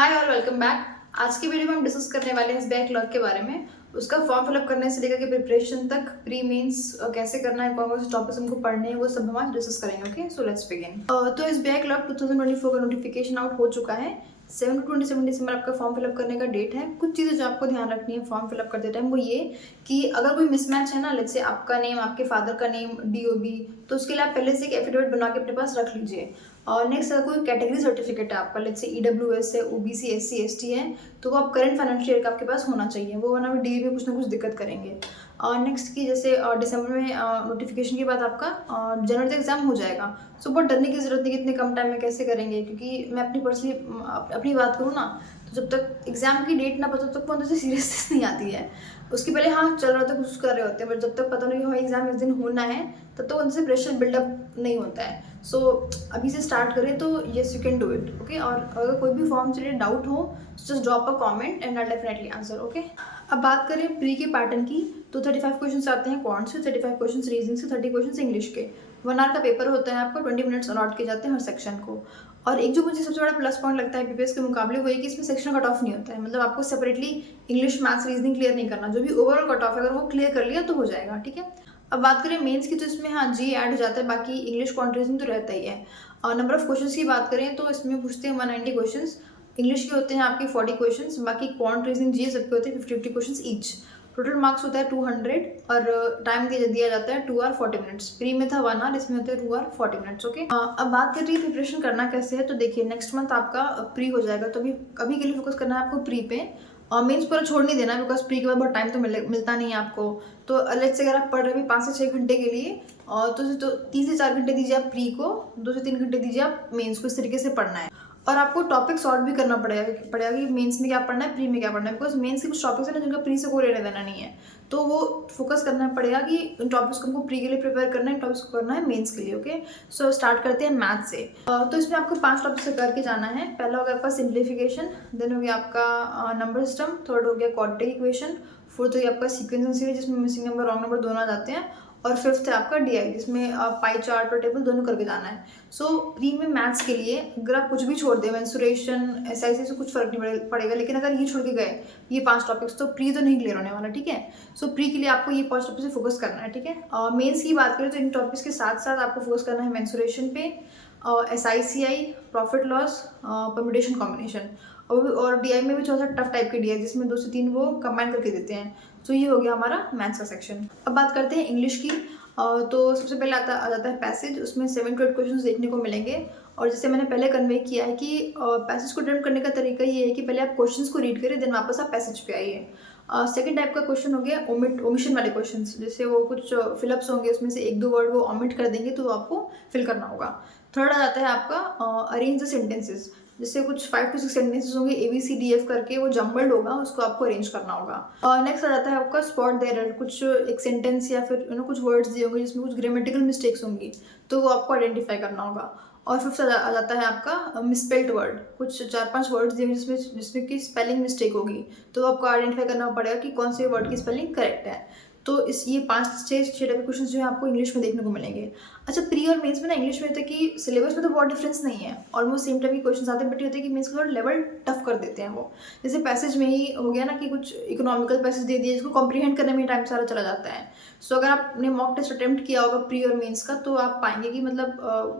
हाय और welcome back. आज की वीडियो में हम डिस्कस करने वाले हैं एसबीआई क्लर्क के बारे में। उसका फॉर्म फिलअप करने से लेकर के प्रिपरेशन तक, प्री मेंस कैसे करना है, कौन कौन से टॉपिक्स हमको पढ़ने हैं, वो सब हम आज डिस्कस करेंगे। Okay, so let's begin. तो एसबीआई क्लर्क 2024 का नोटिफिकेशन आउट हो चुका है। 7 to 27 दिसंबर आपका फॉर्म फिलअप करने का डेट है। कुछ चीज़ें जो आपको ध्यान रखनी है फॉर्म फिलअप करते टाइम, वो ये कि अगर कोई मिसमैच है ना, लेट्स से आपका नेम, आपके फादर का नेम, डीओबी, तो उसके लिए आप पहले से एक एफिडेविट बना के अपने पास रख लीजिए। और नेक्स्ट, अगर कोई कैटेगरी सर्टिफिकेट है आपका, लेट्स से ईडब्ल्यूएस है, ओबीसी, एससी, एसटी है, तो वो आप करंट फाइनेंशियल ईयर का आपके पास होना चाहिए। वो वरना भी डीवी में कुछ ना कुछ दिक्कत करेंगे। और नेक्स्ट की जैसे दिसंबर में नोटिफिकेशन के बाद आपका जनवरी तक एग्जाम हो जाएगा। सो बहुत डरने की जरूरत नहीं कि इतने कम टाइम में कैसे करेंगे, क्योंकि मैं अपनी पर्सनली अपनी बात करूँ ना, तो जब तक एग्जाम की डेट ना पता तब तक वो अंदर से सीरियसनेस नहीं आती है। उसके पहले हाँ चल रहा था, कुछ कर रहे होते हैं, बट जब तक पता नहीं कि हमारा एग्जाम इस दिन होना है तब तक उनसे प्रेशर बिल्डअप नहीं होता है। सो अभी से स्टार्ट करें तो yes you can do it. Okay, और अगर कोई भी फॉर्म से रिलेटेड डाउट हो just drop a comment and I definitely answer. Okay, अब बात करें प्री के पैटर्न की, तो 35 क्वेश्चंस आते हैं क्वांट से, 35 क्वेश्चंस रीजनिंग से, 30 क्वेश्चंस इंग्लिश के। 1 आवर का पेपर होता है आपका, 20 मिनट्स अलॉट किए जाते हैं हर सेक्शन को। और एक जो मुझे सबसे बड़ा प्लस पॉइंट लगता है पीपीएस के मुकाबले, वो ये कि इसमें सेक्शन कट ऑफ नहीं होता है। मतलब आपको separately English, maths, reasoning clear नहीं करना। जो भी ओवरऑल कट ऑफ है अगर वो क्लियर कर लिया तो हो जाएगा। ठीक है, अब बात करें मेंस की, तो इसमें हाँ जी ऐड हो जाता है, बाकी इंग्लिश क्वांट तो रहता ही है। और नंबर ऑफ क्वेश्चंस की बात करें तो इसमें पूछते हैं 190 क्वेश्चंस। इंग्लिश के होते हैं आपके 40 क्वेश्चंस, बाकी क्वांट, रीजनिंग, जी सबके होते हैं 50-50 क्वेश्चंस ईच। टोटल मार्क्स होता है 200 और टाइम दिया जाता है 2 आवर 40 मिनट्स। प्री में था 1 आवर, इसमें होते हैं 2 आवर 40 मिनट्स। ओके, अब बात कर रही है प्रिपरेशन करना कैसे है, तो देखिए नेक्स्ट मंथ आपका प्री हो जाएगा, तो अभी अभी के लिए फोकस करना है आपको प्री पे। और मेंस पूरा छोड़ नहीं देना, बिकॉज प्री के बाद बहुत टाइम तो मिलता नहीं है आपको। तो लेट्स से अगर आप पढ़ रहे हैं 5 से 6 घंटे के लिए, और तो 3 से 4 घंटे दीजिए आप प्री को, 2 से 3 घंटे दीजिए आप मेंस को। इस तरीके से पढ़ना है। और आपको टॉपिक सॉर्ट भी करना पड़ेगा कि मेंस में क्या पढ़ना है, प्री में क्या पढ़ना है, बिकॉज मेंस के कुछ टॉपिक्स है ना जिनका प्री से कोई लेना देना नहीं है। तो वो फोकस करना पड़ेगा कि इन टॉपिक्स को हमको प्री के लिए प्रिपेयर करना है, इन टॉपिक्स को करना है मेंस के लिए। ओके, सो स्टार्ट करते हैं मैथ से। तो इसमें आपको 5 टॉपिक्स से करके जाना है। पहला हो गया आपका सिंप्लीफिकेशन, देन हो गया आपका नंबर सिस्टम, थर्ड हो गया क्वाड्रेटिक इक्वेशन, फोर्थ हो गया आपका सीक्वेंसिंग सीरीज जिसमें मिसिंग नंबर, रॉन्ग नंबर दोनों आ जाते हैं, और फिफ्थ है आपका डीआई जिसमें पाई चार्ट और टेबल दोनों करके जाना है। सो प्री में मैथ्स के लिए अगर आप कुछ भी छोड़ दें, मेंसुरेशन, एसआईसी से कुछ फर्क नहीं पड़ेगा, लेकिन अगर ये छोड़ के गए ये 5 टॉपिक्स, तो प्री तो नहीं क्लियर होने वाला। ठीक है, सो प्री के लिए आपको ये 5 टॉपिक्स से फोकस करना है। ठीक है, मेंस की बात करें तो इन टॉपिक्स के साथ साथ आपको फोकस करना है मेंसुरेशन पे, एसआईसीआई, प्रॉफिट लॉस, परम्यूटेशन कॉम्बिनेशन, और डीआई में भी थोड़ा सा टफ टाइप के डीआई जिसमें 2 से 3 वो कंबाइन करके देते हैं। तो ये हो गया हमारा मैथ्स का सेक्शन। अब बात करते हैं इंग्लिश की। तो सबसे पहले आ जाता है पैसेज। उसमें 7 to 8 क्वेश्चंस देखने को मिलेंगे। और जैसे मैंने पहले कन्वे किया है कि पैसेज को अटेम्प्ट करने का तरीका ये है कि पहले आप क्वेश्चंस को रीड करें, देन वापस आप पैसेज पे आइए। सेकंड टाइप का क्वेश्चन हो गया ओमिशन वाले क्वेश्चंस, जैसे वो कुछ फिलअप्स होंगे, उसमें से 1-2 वर्ड वो ओमिट कर देंगे तो आपको फिल करना होगा। थर्ड आ जाता है आपका अरेंज द सेंटेंसेस, जिससे कुछ 5 to 6 सेंटेंसेस होंगे ABCDF करके, वो जम्बल्ड होगा, उसको आपको अरेंज करना होगा। नेक्स्ट आ जाता है आपका स्पॉट द एरर, कुछ एक सेंटेंस या फिर कुछ वर्ड्स दिए होंगे जिसमें कुछ ग्रामेटिकल मिस्टेक्स होंगी, तो वो आपको आइडेंटिफाई करना होगा। और फिफ्थ आ जाता है आपका मिसस्पेल्ड वर्ड, कुछ 4-5 वर्ड्स दिए होंगे जिसमें कि स्पेलिंग मिस्टेक होगी, तो आपको आइडेंटिफाई करना पड़ेगा कि कौन से वर्ड की स्पेलिंग करेक्ट है। तो ये 5-6 टाइप के क्वेश्चन जो है आपको इंग्लिश में देखने को मिलेंगे। अच्छा, प्री और मेंस में ना इंग्लिश में होता है कि सिलेबस में तो बहुत डिफरेंस नहीं है, ऑलमोस्ट सेम टाइप के क्वेश्चन आते हैं, बट ये होता है कि मेंस का थोड़ा लेवल टफ कर देते हैं वो। जैसे पैसेज में ही हो गया ना कि कुछ इकोनॉमिकल पैसेज दे दिए जिसको कॉम्प्रीहेंड करने में टाइम सारा चला जाता है। सो अगर आपने मॉक टेस्ट अटेम्प्ट किया होगा प्री और मेंस का, तो आप पाएंगे कि मतलब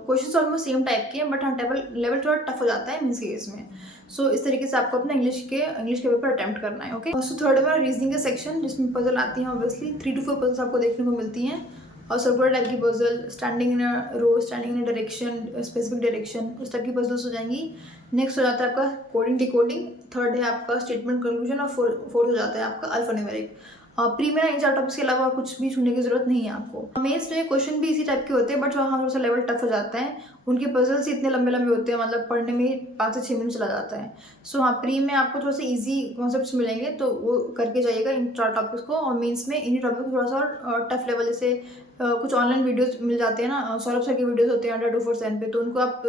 क्वेश्चन ऑलमोस्ट सेम टाइप के हैं, बट हाँ लेवल थोड़ा टफ हो जाता है मेंस के केस में। सो इस तरीके से आपको अपना इंग्लिश के पेपर अटेम्प्ट करना है। ओके, सो थर्ड में रीजनिंग का सेक्शन, जिसमें पजल आती हैं ऑब्वियसली 3 to 4 पजल्स आपको देखने को मिलती हैं, और सर्कुलर टाइप की puzzle, standing in a row, standing in a direction, specific direction, उस टाइप की पजल्स हो जाएंगी। नेक्स्ट हो जाता है आपका कोडिंग डिकोडिंग, थर्ड है आपका स्टेटमेंट कंक्लूजन, और फोर्थ हो जाता है आपका अल्फान्यूमेरिक। प्री में इन 4 टॉपिक्स के अलावा कुछ भी छूने की जरूरत नहीं है आपको। मेंस में क्वेश्चन भी इसी टाइप के होते हैं, बट हाँ थोड़ा सा लेवल टफ हो जाता है। उनके पजल्स इतने लंबे लंबे होते हैं, मतलब पढ़ने में 5 से 6 मिनट चला जाता है। सो हाँ, प्री में आपको थोड़ा सा इजी कॉन्सेप्ट्स मिलेंगे, तो वो करके जाइएगा इन 4 टॉपिक्स को। और मेंस में इन्हीं टॉपिक को थोड़ा सा और टफ लेवल, जैसे कुछ ऑनलाइन वीडियोस मिल जाते हैं ना, सौरभ सर के वीडियोस होते हैं अंडर 247 पे, तो उनको आप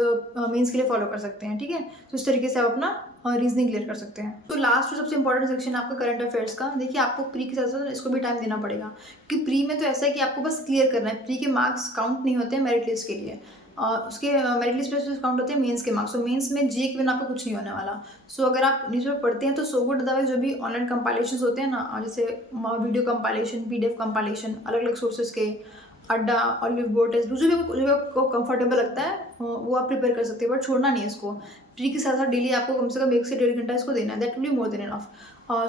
मेंस के लिए फॉलो कर सकते हैं। ठीक है, तो इस तरीके से आप अपना रीजनिंग क्लियर कर सकते हैं। तो लास्ट सबसे इंपॉर्टेंट सेक्शन आपका करंट अफेयर्स का। देखिए, आपको प्री के साथ साथ इसको भी टाइम देना पड़ेगा, कि प्री में तो ऐसा है कि आपको बस क्लियर करना है, प्री के मार्क्स काउंट नहीं होते हैं मेरिट लिस्ट के लिए। उसके मेरिट लिस्ट पे काउंट होते हैं मेंस के मार्क्स। सो मेंस में जी के बिना आपको कुछ नहीं होने वाला। सो अगर आप न्यूज़पेपर पढ़ते हैं तो सो गुड, अदरवाइज जो भी ऑनलाइन कंपाइलेशन होते हैं ना, जैसे वीडियो कंपाइलेशन, पीडीएफ कंपाइलेशन, अलग अलग सोर्सेज के, अड्डा, ऑलिव बोर्ड टेस्ट, जो भी आपको कंफर्टेबल लगता है वो आप प्रिपेयर कर सकते हैं, बट छोड़ना नहीं है इसको। प्री के साथ साथ डेली आपको कम से कम 1 से 1.5 घंटा इसको देना है, that will be more than enough.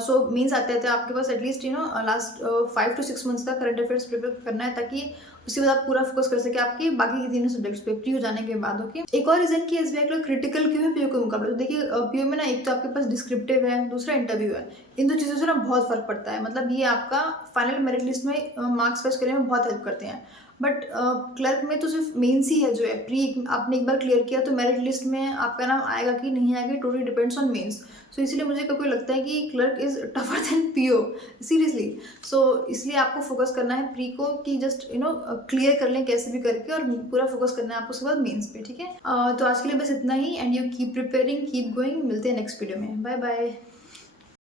So means आते आते आपके पास एटलीस्ट लास्ट 5 to 6 मंथ्स का करंट अफेयर्स प्रिपेयर करना है, ताकि उसके बाद आप पूरा फोकस कर सके आपके बाकी के तीनों सब्जेक्ट्स पे प्री हो जाने के बाद। ओके, एक और रीजन की एसबीआई के क्रिटिकल क्यों है पीओ के मुकाबले, तो देखिए पीओ में ना एक तो आपके पास डिस्क्रिप्टिव है, दूसरा इंटरव्यू है। इन दो चीज़ों से ना बहुत फर्क पड़ता है, मतलब ये आपका फाइनल मेरिट लिस्ट में मार्क्स फर्स्ट करने में बहुत हेल्प करते हैं। बट क्लर्क में तो सिर्फ मेंस ही है जो है, प्री आपने एक बार क्लियर किया तो मेरिट लिस्ट में आपका नाम आएगा कि नहीं आएगा, totally depends on mains. So इसलिए मुझे कभी लगता है कि clerk is tougher than PO, seriously. So इसलिए आपको फोकस करना है प्री को कि जस्ट क्लियर कर लें कैसे भी करके, और पूरा फोकस करना है आपको उसके बाद मेंस पे, ठीक है। तो आज के लिए बस इतना ही, and you keep preparing, keep going. मिलते हैं नेक्स्ट वीडियो में, बाय बाय।